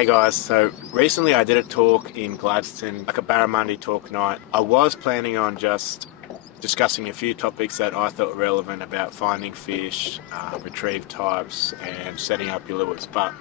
Hey guys, so recently I did a talk in Gladstone, like a Barramundi talk night. I was planning on just discussing a few topics that I thought were relevant about finding fish, retrieve types, and setting up your lures. But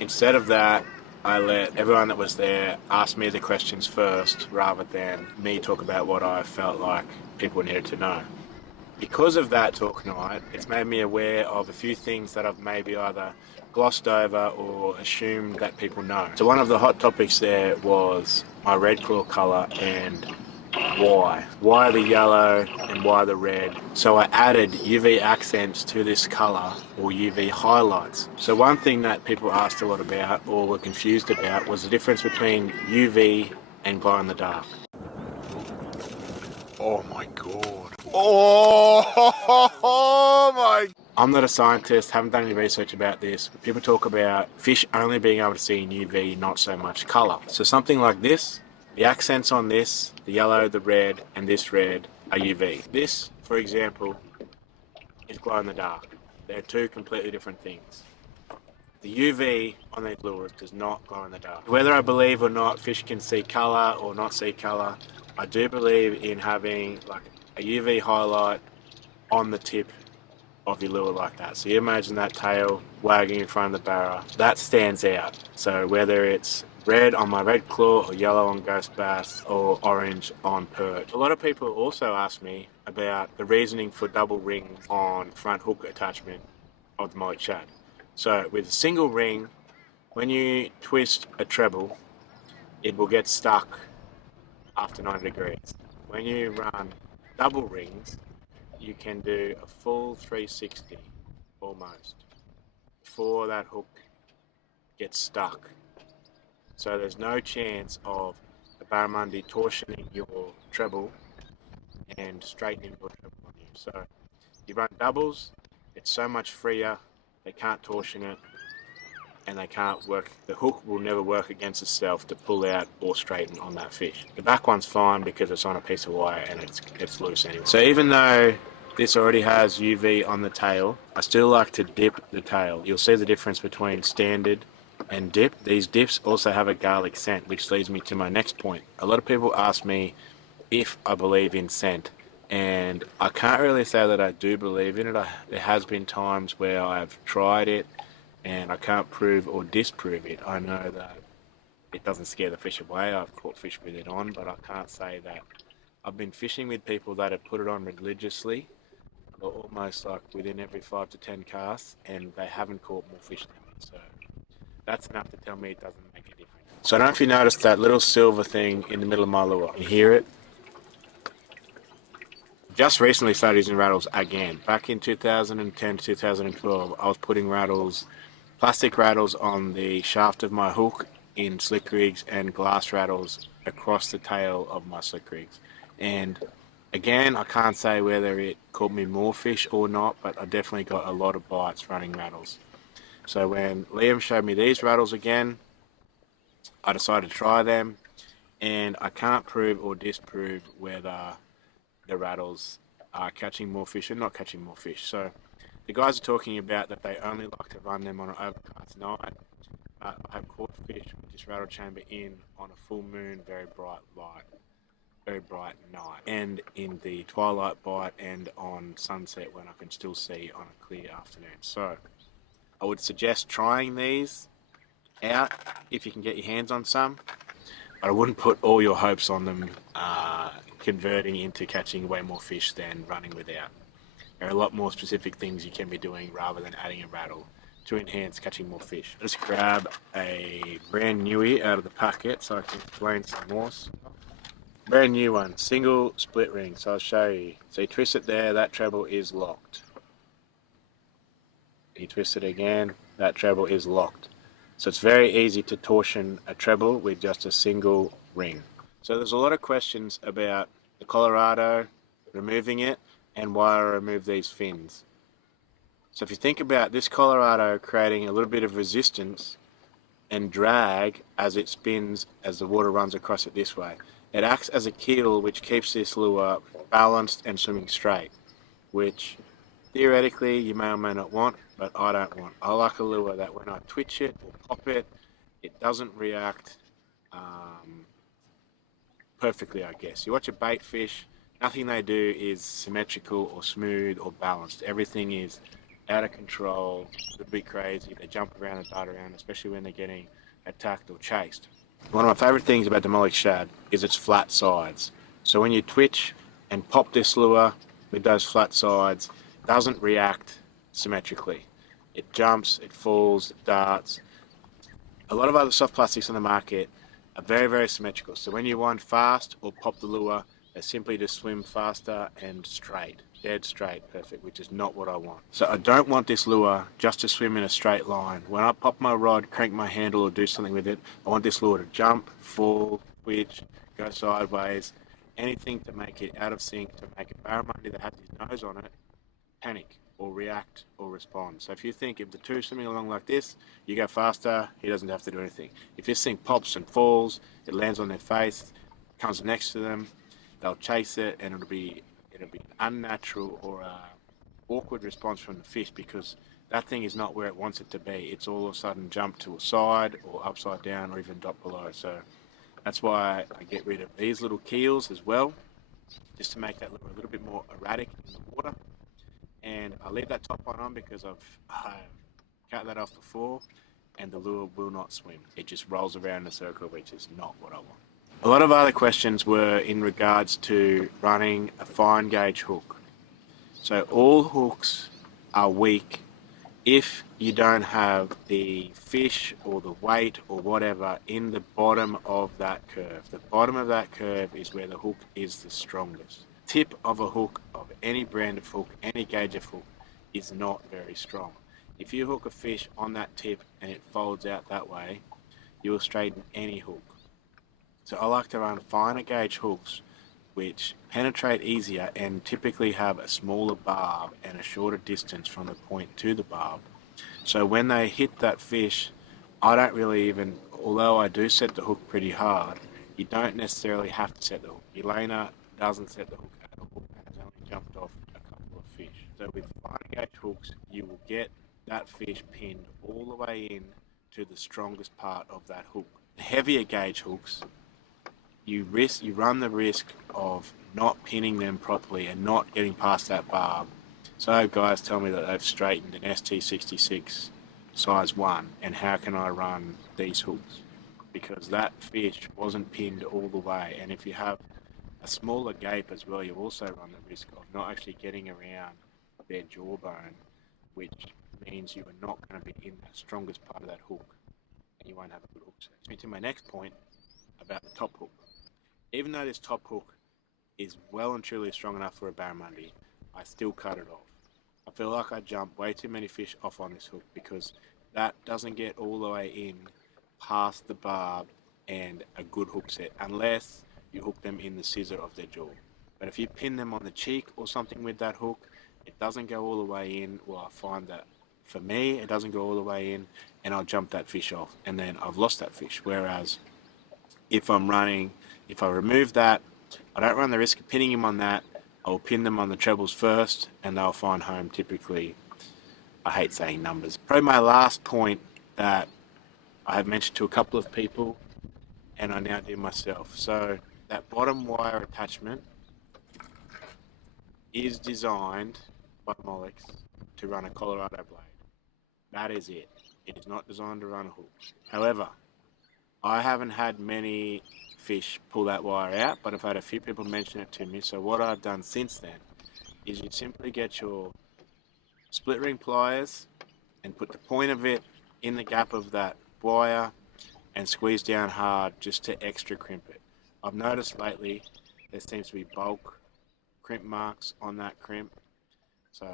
instead of that, I let everyone that was there ask me the questions first rather than me talk about what I felt like people needed to know. Because of that talk night, it's made me aware of a few things that I've maybe either glossed over or assumed that people know. So one of the hot topics there was my red claw colour and why. Why the yellow and why the red? So I added UV accents to this colour, or UV highlights. So one thing that people asked a lot about or were confused about was the difference between UV and glow in the dark. Oh my god. Oh my. I'm not a scientist, haven't done any research about this, but people talk about fish only being able to see in UV, not so much colour. So something like this, the accents on this, the yellow, the red, and this red are UV. This, for example, is glow in the dark. They're two completely different things. The UV on these lures does not glow in the dark. Whether I believe or not fish can see colour or not see colour, I do believe in having like a UV highlight on the tip of your lure like that. So you imagine that tail wagging in front of the barra, that stands out. So whether it's red on my red claw or yellow on ghost bass or orange on perch. A lot of people also ask me about the reasoning for double rings on front hook attachment of the mullet shad. So with a single ring, when you twist a treble, it will get stuck after 90 degrees. When you run double rings, you can do a full 360 almost before that hook gets stuck. So there's no chance of the barramundi torsioning your treble and straightening your treble on you. So you run doubles, it's so much freer, they can't torsion it, and they can't work, the hook will never work against itself to pull out or straighten on that fish. The back one's fine because it's on a piece of wire and it's loose anyway. So even though this already has UV on the tail, I still like to dip the tail. You'll see the difference between standard and dip. These dips also have a garlic scent, which leads me to my next point. A lot of people ask me if I believe in scent, and I can't really say that I do believe in it. There has been times where I've tried it and I can't prove or disprove it. I know that it doesn't scare the fish away. I've caught fish with it on, but I can't say that. I've been fishing with people that have put it on religiously, or almost like within every 5 to 10 casts, and they haven't caught more fish than me. So that's enough to tell me it doesn't make a difference. So I don't know if you noticed that little silver thing in the middle of my lure. You hear it? Just recently started using rattles again. Back in 2010 to 2012, I was putting rattles, plastic rattles on the shaft of my hook in slick rigs and glass rattles across the tail of my slick rigs. And again, I can't say whether it caught me more fish or not, but I definitely got a lot of bites running rattles. So when Liam showed me these rattles again, I decided to try them, and I can't prove or disprove whether the rattles are catching more fish or not catching more fish. So the guys are talking about that they only like to run them on an overcast night. I have caught fish with this rattle chamber in on a full moon, very bright light, very bright night, and in the twilight bite and on sunset when I can still see on a clear afternoon. So I would suggest trying these out if you can get your hands on some, but I wouldn't put all your hopes on them converting into catching way more fish than running without. There are a lot more specific things you can be doing rather than adding a rattle to enhance catching more fish. Just grab a brand newie out of the packet so I can explain some more stuff. Brand new one, single split ring, so I'll show you. So you twist it there, that treble is locked. You twist it again, that treble is locked. So it's very easy to torsion a treble with just a single ring. So there's a lot of questions about the Colorado, removing it, and why I remove these fins. So if you think about this Colorado creating a little bit of resistance and drag as it spins as the water runs across it this way. It acts as a keel which keeps this lure balanced and swimming straight, which theoretically you may or may not want, but I don't want. I like a lure that when I twitch it or pop it, it doesn't react perfectly, I guess. You watch a bait fish, nothing they do is symmetrical or smooth or balanced. Everything is out of control, a little bit crazy. They jump around and dart around, especially when they're getting attacked or chased. One of my favourite things about the Mollick shad is its flat sides. So when you twitch and pop this lure with those flat sides, it doesn't react symmetrically. It jumps, it falls, it darts. A lot of other soft plastics on the market are very, very symmetrical. So when you wind fast or pop the lure, they simply just swim faster and straight, dead straight, perfect, which is not what I want. So I don't want this lure just to swim in a straight line. When I pop my rod, crank my handle or do something with it, I want this lure to jump, fall, twitch, go sideways, anything to make it out of sync, to make a barramundi that has his nose on it panic or react or respond. So if you think if the two's swimming along like this, you go faster, he doesn't have to do anything. If this thing pops and falls, it lands on their face, comes next to them, they'll chase it, and it'll be an unnatural or awkward response from the fish because that thing is not where it wants it to be. It's all of a sudden jumped to a side or upside down or even drop below. So that's why I get rid of these little keels as well, just to make that lure a little bit more erratic in the water. And I leave that top one on because I've cut that off before, and the lure will not swim. It just rolls around in a circle, which is not what I want. A lot of other questions were in regards to running a fine gauge hook. So all hooks are weak if you don't have the fish or the weight or whatever in the bottom of that curve. The bottom of that curve is where the hook is the strongest. Tip of a hook of any brand of hook, any gauge of hook, is not very strong. If you hook a fish on that tip and it folds out that way, you will straighten any hook. So I like to run finer gauge hooks which penetrate easier and typically have a smaller barb and a shorter distance from the point to the barb. So when they hit that fish, I don't really even, although I do set the hook pretty hard, you don't necessarily have to set the hook. Elena doesn't set the hook at all and has only jumped off a couple of fish. So with fine gauge hooks, you will get that fish pinned all the way in to the strongest part of that hook. The heavier gauge hooks, you run the risk of not pinning them properly and not getting past that barb. So I have guys tell me that they've straightened an ST66 size 1, and how can I run these hooks? Because that fish wasn't pinned all the way, and if you have a smaller gape as well, you also run the risk of not actually getting around their jawbone, which means you are not going to be in the strongest part of that hook, and you won't have a good hook set. So to my next point about the top hook. Even though this top hook is well and truly strong enough for a barramundi, I still cut it off. I feel like I jump way too many fish off on this hook because that doesn't get all the way in past the barb and a good hook set unless you hook them in the scissor of their jaw. But if you pin them on the cheek or something with that hook, it doesn't go all the way in. Well, I find that for me, it doesn't go all the way in, and I'll jump that fish off, and then I've lost that fish. Whereas if I remove that, I don't run the risk of pinning him on that. I'll pin them on the trebles first, and they'll find home typically. I hate saying numbers. Probably my last point that I have mentioned to a couple of people, and I now do myself. So that bottom wire attachment is designed by Mollix to run a Colorado blade. That is it. It is not designed to run a hook. However, I haven't had many fish pull that wire out, but I've had a few people mention it to me. So what I've done since then is you simply get your split ring pliers and put the point of it in the gap of that wire and squeeze down hard just to extra crimp it. I've noticed lately there seems to be bulk crimp marks on that crimp, so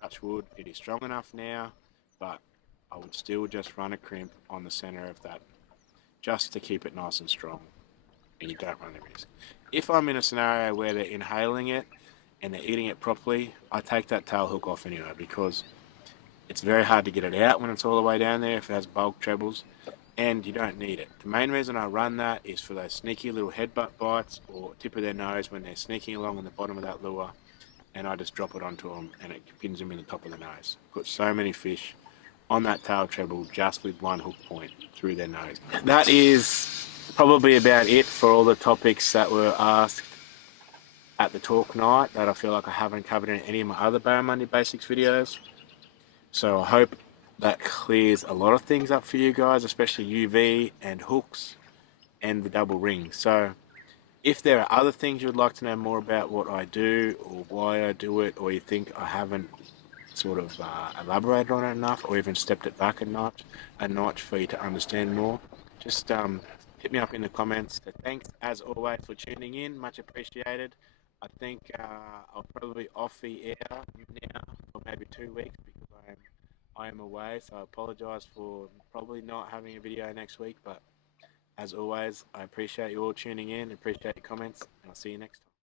touch wood, it is strong enough now, but I would still just run a crimp on the center of that just to keep it nice and strong, and you don't run the risk. If I'm in a scenario where they're inhaling it and they're eating it properly, I take that tail hook off anyway because it's very hard to get it out when it's all the way down there if it has bulk trebles, and you don't need it. The main reason I run that is for those sneaky little headbutt bites or tip of their nose when they're sneaking along on the bottom of that lure, and I just drop it onto them and it pins them in the top of the nose. Got so many fish on that tail treble just with one hook point through their nose. That is probably about it for all the topics that were asked at the talk night that I feel like I haven't covered in any of my other Barramundi Basics videos. So I hope that clears a lot of things up for you guys, especially UV and hooks and the double ring. So if there are other things you would like to know more about what I do or why I do it, or you think I haven't sort of elaborated on it enough or even stepped it back a notch for you to understand more, just hit me up in the comments. So thanks as always for tuning in, much appreciated. I think I'll probably be off the air now for maybe 2 weeks because I am away, so I apologise for probably not having a video next week, but as always, I appreciate you all tuning in, appreciate your comments, and I'll see you next time.